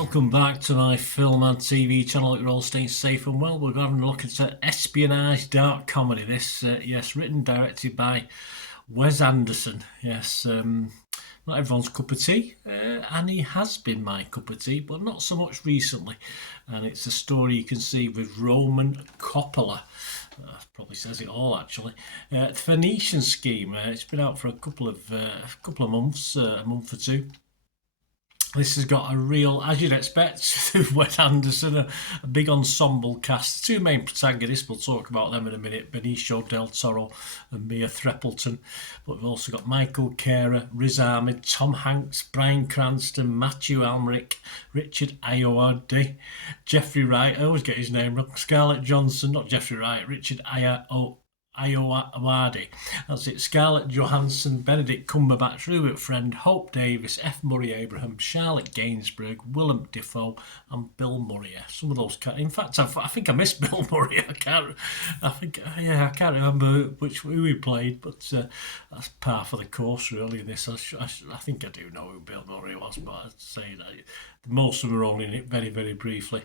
Welcome back to my film and TV channel. You're all staying safe and well. We're having a look at espionage dark comedy. This, yes, written, directed by Wes Anderson. Yes, not everyone's cup of tea, and he has been my cup of tea, but not so much recently. And it's a story you can see with Roman Coppola. Probably says it all, actually. The Phoenician Scheme. It's been out for a couple of months, a month or two. This has got a real, as you'd expect, Wes Anderson, a big ensemble cast. The two main protagonists, we'll talk about them in a minute, Benicio del Toro and Mia Threppleton. But we've also got Michael Cera, Riz Ahmed, Tom Hanks, Bryan Cranston, Matthew Almeric, Richard Ayoade, Jeffrey Wright, I always get his name wrong, Scarlett Johansson, not Jeffrey Wright, Richard Ayoade. That's it. Scarlett Johansson, Benedict Cumberbatch, Rupert Friend, Hope Davis, F. Murray Abraham, Charlotte Gainsbourg, Willem Dafoe, and Bill Murray. Some of those. In fact, I think I missed Bill Murray. I can't remember who he played, but that's par for the course, really. In this, I think I do know who Bill Murray was, but I'd say that most of them are only in it very, very briefly.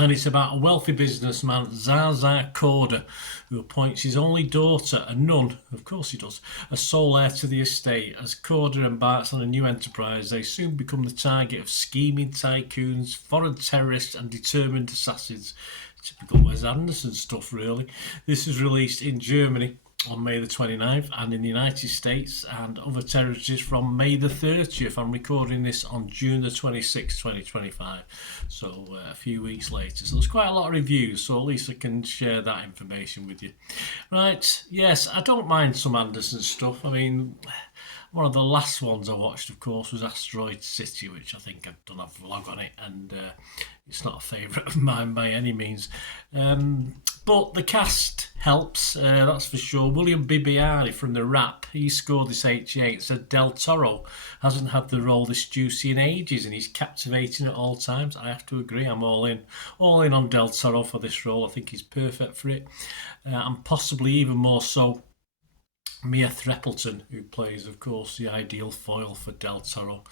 And it's about a wealthy businessman, Zaza Corder, who appoints his only daughter, a nun, of course he does, as sole heir to the estate. As Corder embarks on a new enterprise, they soon become the target of scheming tycoons, foreign terrorists and determined assassins. Typical Wes Anderson stuff, really. This is released in Germany on May the 29th and in the United States and other territories from May the 30th. I'm recording this on June the 26th, 2025, so a few weeks later. So there's quite a lot of reviews, so at least I can share that information with you. Right, yes, I don't mind some Anderson stuff. I mean, one of the last ones I watched, of course, was Asteroid City, which I think I've done a vlog on it, and it's not a favourite of mine by any means. But the cast helps, that's for sure. William Bibiani from The Rap, he scored this 88, said Del Toro hasn't had the role this juicy in ages and he's captivating at all times. I have to agree, I'm all in on Del Toro for this role. I think he's perfect for it, and possibly even more so Mia Threppleton, who plays, of course, the ideal foil for Del Toro,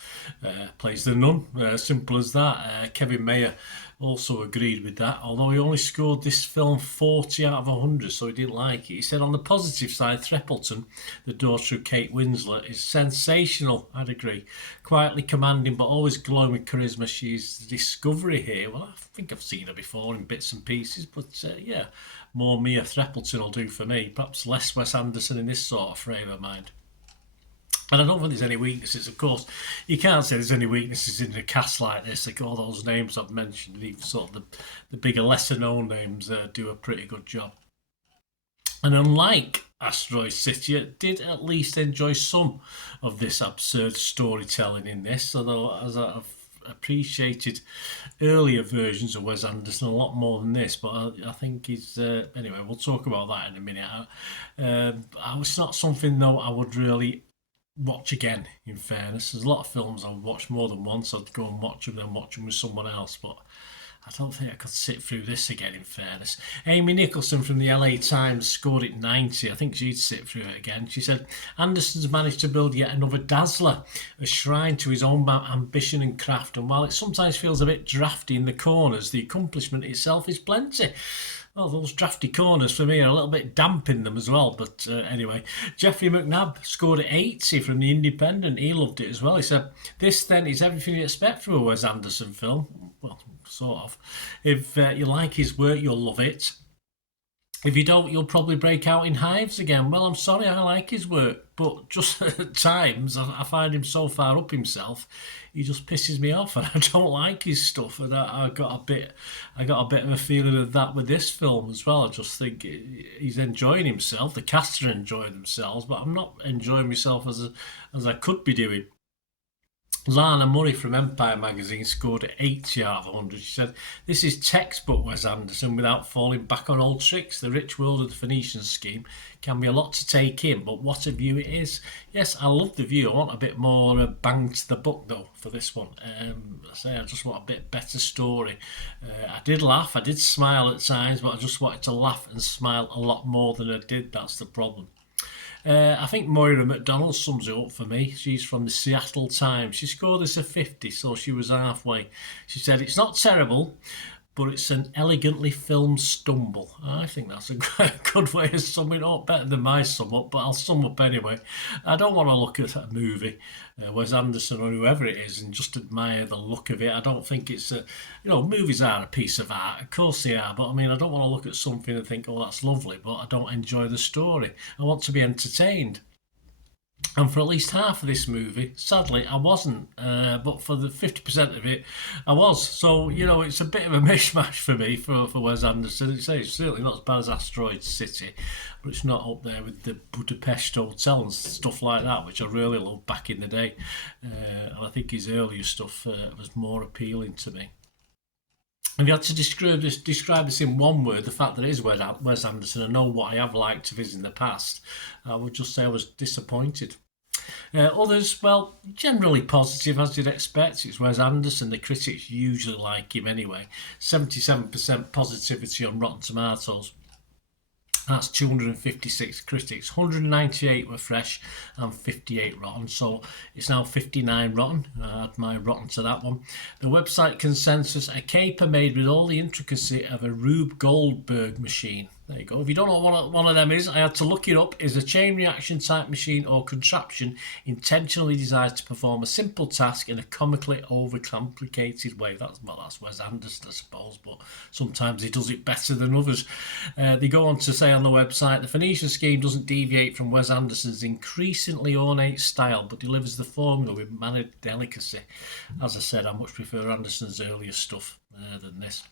plays the nun. Simple as that. Kevin Mayer also agreed with that, although he only scored this film 40 out of 100, so he didn't like it. He said on the positive side, Threppleton, the daughter of Kate Winslet, is sensational. I'd agree. Quietly commanding, but always glowing with charisma. She's the discovery here. Well, I think I've seen her before in bits and pieces, but yeah, more Mia Threppleton will do for me. Perhaps less Wes Anderson in this sort of frame of mind. And I don't think there's any weaknesses, of course. You can't say there's any weaknesses in a cast like this. Like all those names I've mentioned, even sort of the bigger, lesser-known names do a pretty good job. And unlike Asteroid City, I did at least enjoy some of this absurd storytelling in this, although as I've appreciated earlier versions of Wes Anderson a lot more than this, but I think he's anyway, we'll talk about that in a minute. It's not something though I would really watch again, in fairness. There's a lot of films I would watch more than once. I'd go and watch them, then watch them with someone else, but I don't think I could sit through this again, in fairness. Amy Nicholson from the LA Times scored it 90. I think she'd sit through it again. She said, Anderson's managed to build yet another dazzler, a shrine to his own ambition and craft, and while it sometimes feels a bit drafty in the corners, the accomplishment itself is plenty. Well, those drafty corners for me are a little bit damp in them as well. But anyway, Jeffrey McNabb scored at 80 from The Independent. He loved it as well. He said, this then is everything you expect from a Wes Anderson film. Well, sort of. If you like his work, you'll love it. If you don't, you'll probably break out in hives again. Well, I'm sorry, I like his work, but just at times I find him so far up himself, he just pisses me off, and I don't like his stuff. And I got a bit of a feeling of that with this film as well. I just think he's enjoying himself. The cast are enjoying themselves, but I'm not enjoying myself as I could be doing. Lana Murray from Empire magazine scored at 80 out of 100. She said, this is textbook Wes Anderson without falling back on old tricks. The rich world of the Phoenician Scheme can be a lot to take in, but what a view it is. Yes, I love the view. I want a bit more bang to the buck, though, for this one. I just want a bit better story. I did laugh, I did smile at times, but I just wanted to laugh and smile a lot more than I did. That's the problem. I think Moira McDonald sums it up for me. She's from the Seattle Times. She scored us a 50, so she was halfway. She said, "It's not terrible, but it's an elegantly filmed stumble." I think that's a good way of summing it up, better than my sum up, but I'll sum up anyway. I don't want to look at a movie, Wes Anderson or whoever it is, and just admire the look of it. I don't think it's movies are a piece of art, of course they are, but I mean, I don't want to look at something and think, oh, that's lovely, but I don't enjoy the story. I want to be entertained. And for at least half of this movie, sadly, I wasn't. But for the 50% of it, I was. So, it's a bit of a mishmash for me, for Wes Anderson. It's certainly not as bad as Asteroid City, but it's not up there with the Budapest Hotel and stuff like that, which I really loved back in the day. And I think his earlier stuff was more appealing to me. If you had to describe this in one word, the fact that it is Wes Anderson, I know what I have liked of his in the past, I would just say I was disappointed. Others, well, generally positive as you'd expect. It's Wes Anderson, the critics usually like him anyway. 77% positivity on Rotten Tomatoes. That's 256 critics. 198 were fresh and 58 rotten. So it's now 59 rotten. I add my rotten to that one. The website consensus, a caper made with all the intricacy of a Rube Goldberg machine. There you go. If you don't know what one of them is, I had to look it up. Is a chain reaction type machine or contraption intentionally designed to perform a simple task in a comically overcomplicated way. That's Wes Anderson, I suppose, but sometimes he does it better than others. They go on to say on the website, the Phoenician scheme doesn't deviate from Wes Anderson's increasingly ornate style, but delivers the formula with mannered delicacy. As I said, I much prefer Anderson's earlier stuff than this.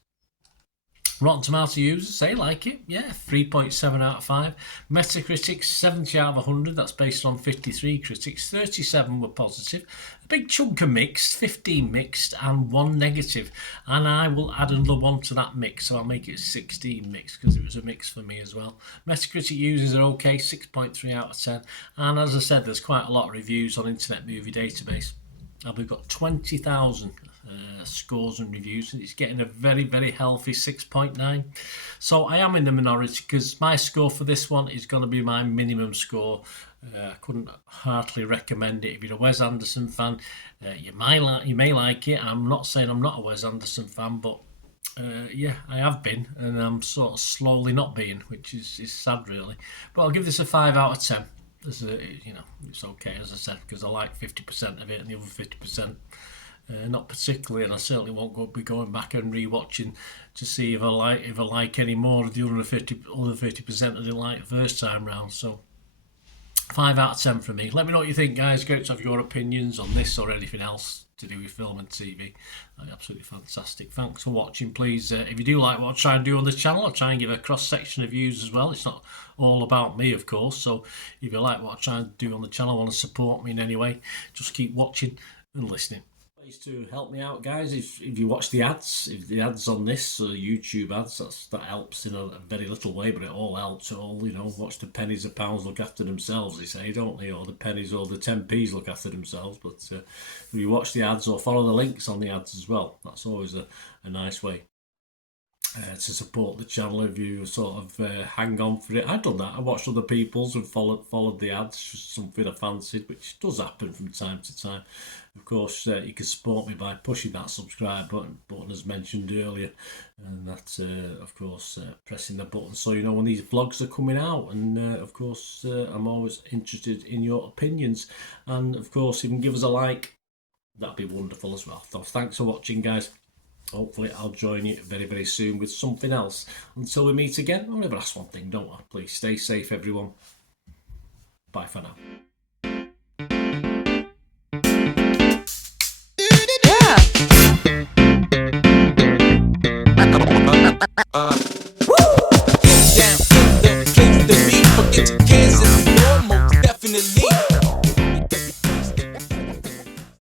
Rotten Tomato users, they like it. Yeah, 3.7 out of 5. Metacritic, 70 out of 100. That's based on 53 critics. 37 were positive. A big chunk of mixed, 15 mixed, and 1 negative. And I will add another one to that mix, so I'll make it 16 mixed, because it was a mix for me as well. Metacritic users are okay, 6.3 out of 10. And as I said, there's quite a lot of reviews on Internet Movie Database. And we've got 20,000 scores and reviews, and it's getting a very, very healthy 6.9. So I am in the minority, because my score for this one is going to be my minimum score. I couldn't heartily recommend it. If you're a Wes Anderson fan, you may like it. I'm not saying I'm not a Wes Anderson fan, but yeah, I have been, and I'm sort of slowly not being, which is sad really. But I'll give this a 5 out of 10. It's okay, as I said, because I like 50% of it, and the other 50%. Not particularly, and I certainly won't be going back and rewatching to see if I like any more of the other 50% I didn't like the first time round. So 5 out of 10 for me. Let me know what you think, guys. Great to have your opinions on this or anything else to do with film and TV. That'd be absolutely fantastic. Thanks for watching. Please, if you do like what I try and do on this channel, I try and give a cross-section of views as well. It's not all about me, of course. So if you like what I try and do on the channel, want to support me in any way, just keep watching and listening. To help me out, guys, if you watch the ads, if the ads on this YouTube ads, that helps in a very little way, but it all helps. It all, watch the pennies and pounds look after themselves, they say, don't they? Or the pennies or the 10p's look after themselves. But if you watch the ads or follow the links on the ads as well, that's always a nice way to support the channel. If you sort of hang on for it, I've done that. I watched other people's and followed the ads, just something I fancied, which does happen from time to time. Of course, you can support me by pushing that subscribe button as mentioned earlier, and that's of course pressing the button so you know when these vlogs are coming out. And of course, I'm always interested in your opinions, and of course, if you can give us a like, that'd be wonderful as well. So thanks for watching, guys. Hopefully I'll join you very, very soon with something else. Until we meet again, I'll never ask one thing, don't I? Please stay safe, everyone. Bye for now. Yeah.